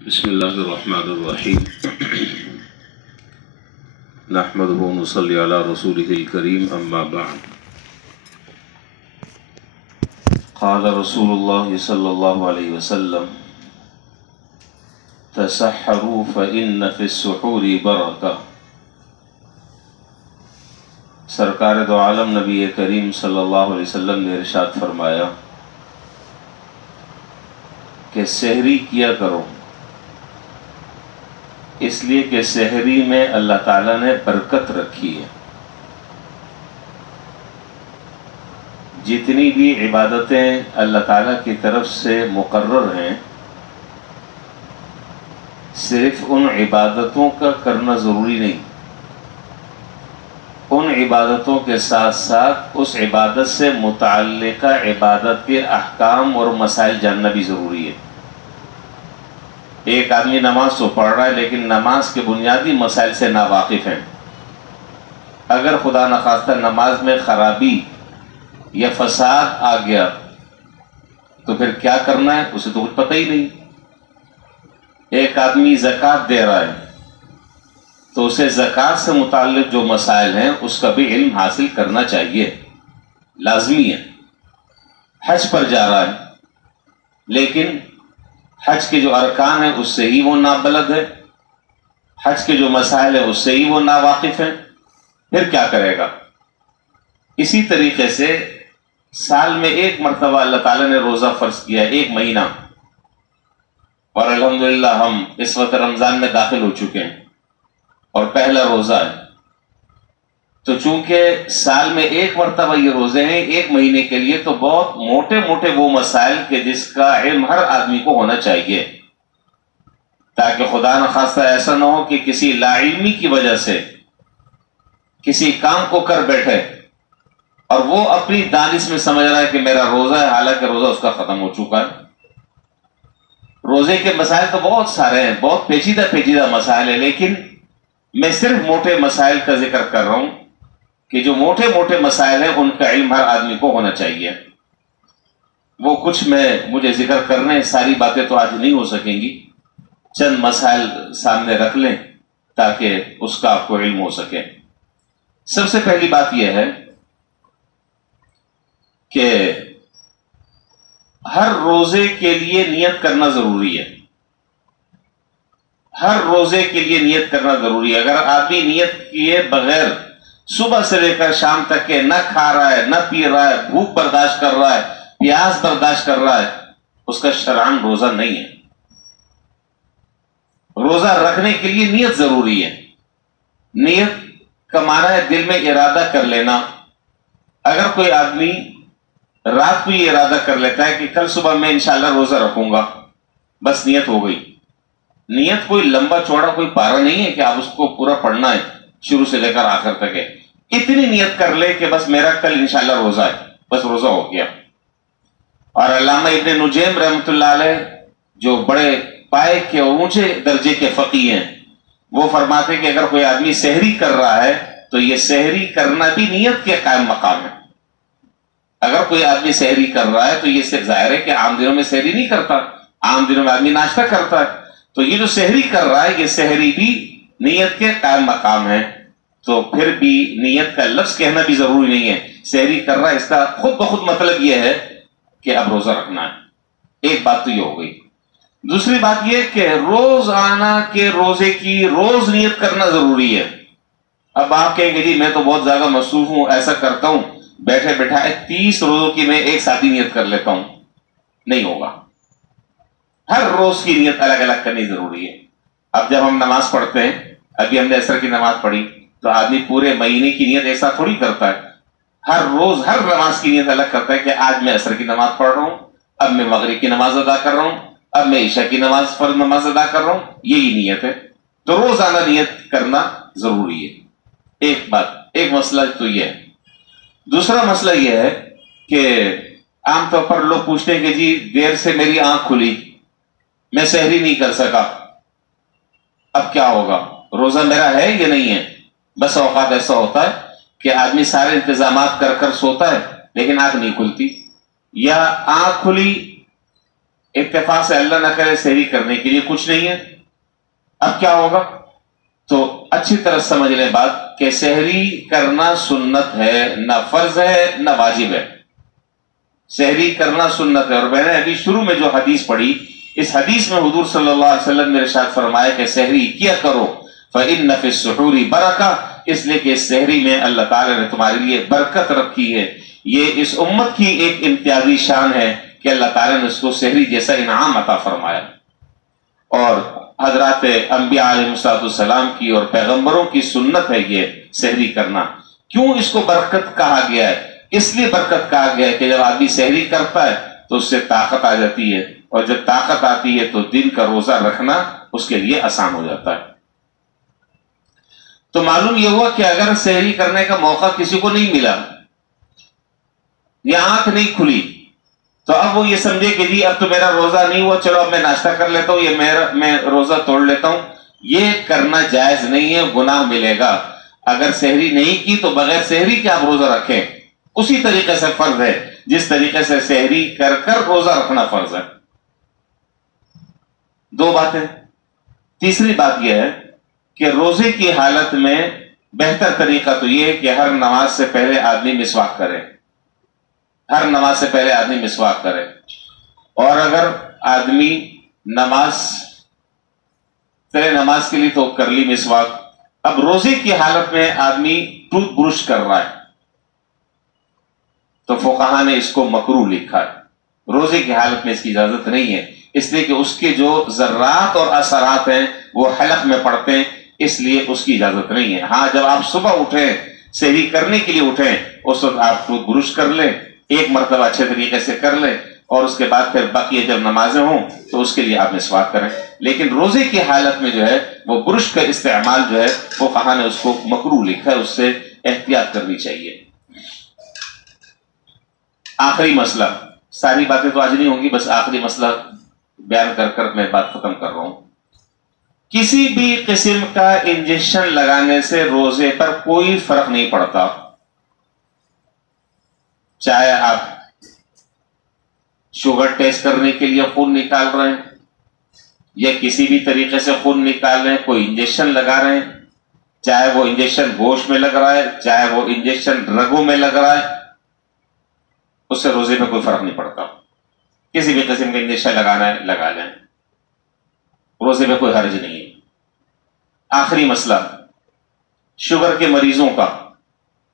بسم اللہ الرحمن الرحیم نحمدہ ونصلی علی رسولہ الکریم اما بعد قال رسول اللہ صلی اللہ علیہ وسلم تسحروا فإن فی السحور برکہ۔ سرکار دو عالم نبی کریم صلی اللہ علیہ وسلم نے ارشاد فرمایا کہ سحری کیا کرو، اس لیے کہ سحری میں اللہ تعالیٰ نے برکت رکھی ہے۔ جتنی بھی عبادتیں اللہ تعالیٰ کی طرف سے مقرر ہیں، صرف ان عبادتوں کا کرنا ضروری نہیں، ان عبادتوں کے ساتھ ساتھ اس عبادت سے متعلقہ عبادت کے احکام اور مسائل جاننا بھی ضروری ہے۔ ایک آدمی نماز تو پڑھ رہا ہے لیکن نماز کے بنیادی مسائل سے ناواقف ہیں۔ اگر خدا نخواستہ نماز میں خرابی یا فساد آ گیا تو پھر کیا کرنا ہے اسے تو کچھ پتہ ہی نہیں۔ ایک آدمی زکوٰۃ دے رہا ہے تو اسے زکوٰۃ سے متعلق جو مسائل ہیں اس کا بھی علم حاصل کرنا چاہیے، لازمی ہے۔ حج پر جا رہا ہے لیکن حج کے جو ارکان ہیں اس سے ہی وہ نابلد ہے، حج کے جو مسائل ہیں اس سے ہی وہ ناواقف ہیں، پھر کیا کرے گا؟ اسی طریقے سے سال میں ایک مرتبہ اللہ تعالیٰ نے روزہ فرض کیا، ایک مہینہ، اور الحمدللہ ہم اس وقت رمضان میں داخل ہو چکے ہیں اور پہلا روزہ ہے، تو چونکہ سال میں ایک مرتبہ یہ روزے ہیں ایک مہینے کے لیے، تو بہت موٹے موٹے وہ مسائل کہ جس کا علم ہر آدمی کو ہونا چاہیے، تاکہ خدا نخواستہ ایسا نہ ہو کہ کسی لا علمی کی وجہ سے کسی کام کو کر بیٹھے اور وہ اپنی دانش میں سمجھ رہا ہے کہ میرا روزہ ہے، حالانکہ روزہ اس کا ختم ہو چکا ہے۔ روزے کے مسائل تو بہت سارے ہیں، بہت پیچیدہ پیچیدہ مسائل ہیں، لیکن میں صرف موٹے مسائل کا ذکر کر رہا ہوں کہ جو موٹے موٹے مسائل ہیں ان کا علم ہر آدمی کو ہونا چاہیے۔ وہ کچھ مجھے ذکر کرنے، ساری باتیں تو آج نہیں ہو سکیں گی، چند مسائل سامنے رکھ لیں تاکہ اس کا آپ کو علم ہو سکے۔ سب سے پہلی بات یہ ہے کہ ہر روزے کے لیے نیت کرنا ضروری ہے، ہر روزے کے لیے نیت کرنا ضروری ہے۔ اگر آدمی نیت کیے بغیر صبح سے لے کر شام تک کے نہ کھا رہا ہے، نہ پی رہا ہے، بھوک برداشت کر رہا ہے، پیاس برداشت کر رہا ہے، اس کا شرعاً روزہ نہیں ہے۔ روزہ رکھنے کے لیے نیت ضروری ہے۔ نیت کا معنی ہے دل میں ارادہ کر لینا۔ اگر کوئی آدمی رات کو یہ ارادہ کر لیتا ہے کہ کل صبح میں انشاءاللہ روزہ رکھوں گا، بس نیت ہو گئی۔ نیت کوئی لمبا چوڑا کوئی پارہ نہیں ہے کہ آپ اس کو پورا پڑھنا ہے شروع سے لے کر آخر تک ہے۔ اتنی نیت کر لے کہ بس میرا کل انشاءاللہ روزہ ہے، بس روزہ ہو گیا۔ اور علامہ ابن نجیم رحمۃ اللہ علیہ جو بڑے پائے کے اور اونچے درجے کے فقیہ ہیں، وہ فرماتے کہ اگر کوئی آدمی سحری کر رہا ہے تو یہ سحری کرنا بھی نیت کے قائم مقام ہے۔ اگر کوئی آدمی سحری کر رہا ہے تو یہ صرف ظاہر ہے کہ عام دنوں میں سحری نہیں کرتا، عام دنوں میں آدمی ناشتہ کرتا ہے، تو یہ جو سحری کر رہا ہے یہ سحری بھی نیت کے قائم مقام ہے۔ تو پھر بھی نیت کا لفظ کہنا بھی ضروری نہیں ہے، سحری کر رہا ہے اس کا خود بخود مطلب یہ ہے کہ اب روزہ رکھنا ہے۔ ایک بات تو یہ ہو گئی۔ دوسری بات یہ کہ روزانہ کے روزے کی روز نیت کرنا ضروری ہے۔ اب آپ کہیں گے جی میں تو بہت زیادہ مصروف ہوں، ایسا کرتا ہوں بیٹھے بیٹھائے 30 روزوں کی میں ایک ساتھ ہی نیت کر لیتا ہوں، نہیں ہوگا۔ ہر روز کی نیت الگ الگ کرنی ضروری ہے۔ اب جب ہم نماز پڑھتے ہیں، ابھی ہم نے عصر کی نماز پڑھی، تو آدمی پورے مہینے کی نیت ایسا تھوڑی کرتا ہے، ہر روز ہر نماز کی نیت الگ کرتا ہے کہ آج میں عصر کی نماز پڑھ رہا ہوں، اب میں مغرب کی نماز ادا کر رہا ہوں، اب میں عشاء کی نماز فرض نماز ادا کر رہا ہوں، یہی نیت ہے۔ تو روزانہ نیت کرنا ضروری ہے۔ ایک بات، ایک مسئلہ تو یہ ہے۔ دوسرا مسئلہ یہ ہے کہ عام طور پر لوگ پوچھتے ہیں کہ جی دیر سے میری آنکھ کھلی، میں سحری نہیں کر سکا، اب کیا ہوگا؟ روزہ میرا ہے یا نہیں ہے؟ بس اوقات ایسا ہوتا ہے کہ آدمی سارے انتظامات کر کر سوتا ہے لیکن آنکھ نہیں کھلتی، یا آنکھ کھلی اتفاق سے اللہ نہ کرے سحری کرنے کے لیے کچھ نہیں ہے، اب کیا ہوگا؟ تو اچھی طرح سمجھ لیں بات کہ سحری کرنا سنت ہے، نہ فرض ہے نہ واجب ہے۔ سحری کرنا سنت ہے، اور میں نے ابھی شروع میں جو حدیث پڑھی، اس حدیث میں حضور صلی اللہ علیہ وسلم نے ارشاد فرمایا کہ سحری کیا کرو، فإن فی السحور برکہ، اس لیے کہ سحری میں اللہ تعالی نے تمہارے لیے برکت رکھی ہے۔ یہ اس امت کی ایک امتیازی شان ہے کہ اللہ تعالی نے اس کو سحری جیسا انعام عطا فرمایا، اور حضرات انبیاء علیہ السلام کی اور پیغمبروں کی سنت ہے یہ سحری کرنا۔ کیوں اس کو برکت کہا گیا ہے؟ اس لیے برکت کہا گیا ہے کہ جب آدمی سحری کرتا ہے تو اس سے طاقت آ جاتی ہے، اور جب طاقت آتی ہے تو دن کا روزہ رکھنا اس کے لیے آسان ہو جاتا ہے۔ تو معلوم یہ ہوا کہ اگر سحری کرنے کا موقع کسی کو نہیں ملا یا آنکھ نہیں کھلی، تو اب وہ یہ سمجھے کہ جی اب تو میرا روزہ نہیں ہوا، چلو اب میں ناشتہ کر لیتا ہوں، یا میں روزہ توڑ لیتا ہوں۔ یہ کرنا جائز نہیں ہے، گناہ ملے گا۔ اگر سحری نہیں کی تو بغیر سحری کے آپ روزہ رکھیں، اسی طریقے سے فرض ہے جس طریقے سے سحری کر کر روزہ رکھنا فرض ہے۔ دو باتیں۔ تیسری بات یہ ہے کہ روزے کی حالت میں بہتر طریقہ تو یہ ہے کہ ہر نماز سے پہلے آدمی مسواک کرے، ہر نماز سے پہلے آدمی مسواک کرے۔ اور اگر آدمی نماز کے لیے تو کر لی مسواک، اب روزے کی حالت میں آدمی ٹوتھ برش کر رہا ہے تو فقہا نے اس کو مکروہ لکھا ہے۔ روزے کی حالت میں اس کی اجازت نہیں ہے، اس لیے کہ اس کے جو ذرات اور اثرات ہیں وہ حلق میں پڑتے ہیں، اس لیے اس کی اجازت نہیں ہے۔ ہاں جب آپ صبح اٹھیں، سحری کرنے کے لیے اٹھیں، اس وقت آپ ٹوتھ برش کر لیں، ایک مرتبہ اچھے طریقے سے کر لیں، اور اس کے بعد پھر باقی جب نمازیں ہوں تو اس کے لیے آپ مسواک کریں۔ لیکن روزے کی حالت میں جو ہے وہ برش کا استعمال جو ہے وہ فقہا نے اس کو مکروہ لکھا ہے، اس سے احتیاط کرنی چاہیے۔ آخری مسئلہ، ساری باتیں تو آج نہیں ہوں گی، بس آخری مسئلہ بیان کر کر میں بات ختم کر رہا ہوں۔ کسی بھی قسم کا انجیکشن لگانے سے روزے پر کوئی فرق نہیں پڑتا، چاہے آپ شوگر ٹیسٹ کرنے کے لیے خون نکال رہے ہیں یا کسی بھی طریقے سے خون نکال رہے ہیں، کوئی انجیکشن لگا رہے ہیں، چاہے وہ انجیکشن گوشت میں لگ رہا ہے، چاہے وہ انجیکشن رگوں میں لگ رہا ہے، اس سے روزے میں کوئی فرق نہیں پڑتا۔ کسی بھی قسم کا انجیکشن لگانا ہے لگا لیں، روزے میں کوئی حرج نہیں ہے۔ آخری مسئلہ شوگر کے مریضوں کا،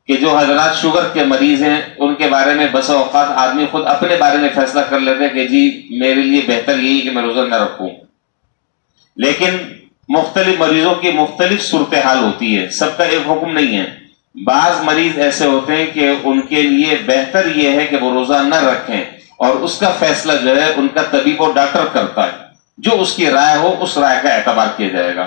کہ جو حضرات شوگر کے مریض ہیں ان کے بارے میں بسا اوقات آدمی خود اپنے بارے میں فیصلہ کر لیتے ہیں کہ جی میرے لیے بہتر یہی کہ میں روزہ نہ رکھوں، لیکن مختلف مریضوں کی مختلف صورتحال ہوتی ہے، سب کا ایک حکم نہیں ہے۔ بعض مریض ایسے ہوتے ہیں کہ ان کے لیے بہتر یہ ہے کہ وہ روزہ نہ رکھیں، اور اس کا فیصلہ جو ہے ان کا طبیب و ڈاکٹر کرتا ہے، جو اس کی رائے ہو اس رائے کا اعتبار کیا جائے گا۔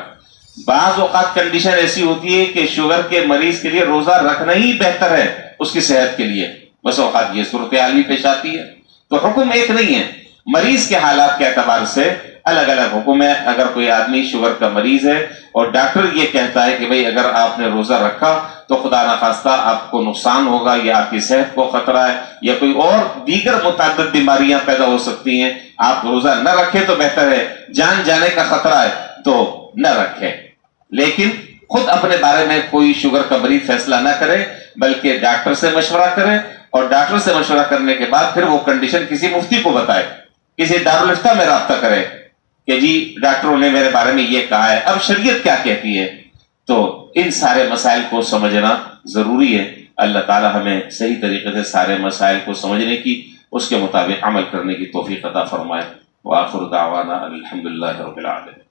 بعض اوقات کنڈیشن ایسی ہوتی ہے کہ شوگر کے مریض کے لیے روزہ رکھنا ہی بہتر ہے اس کی صحت کے لیے، بس اوقات یہ صورتحال بھی پیش آتی ہے، تو حکم ایک نہیں ہے، مریض کے حالات کے اعتبار سے الگ الگ حکم ہے۔ اگر کوئی آدمی شوگر کا مریض ہے اور ڈاکٹر یہ کہتا ہے کہ بھئی اگر آپ نے روزہ رکھا تو خدا نخواستہ آپ کو نقصان ہوگا یا آپ کی صحت کو خطرہ ہے یا کوئی اور دیگر متعدد بیماریاں پیدا ہو سکتی ہیں، آپ روزہ نہ رکھیں تو بہتر ہے، جان جانے کا خطرہ ہے تو نہ رکھیں۔ لیکن خود اپنے بارے میں کوئی شوگر کا مریض فیصلہ نہ کرے، بلکہ ڈاکٹر سے مشورہ کرے، اور ڈاکٹر سے مشورہ کرنے کے بعد پھر وہ کنڈیشن کسی مفتی کو بتائے، کسی دارالفتہ میں رابطہ کرے کہ جی ڈاکٹروں نے میرے بارے میں یہ کہا ہے، اب شریعت کیا کہتی ہے۔ تو ان سارے مسائل کو سمجھنا ضروری ہے۔ اللہ تعالی ہمیں صحیح طریقے سے سارے مسائل کو سمجھنے کی، اس کے مطابق عمل کرنے کی توفیق عطا فرمائے۔ وآخر دعوانا الحمدللہ رب العالمین۔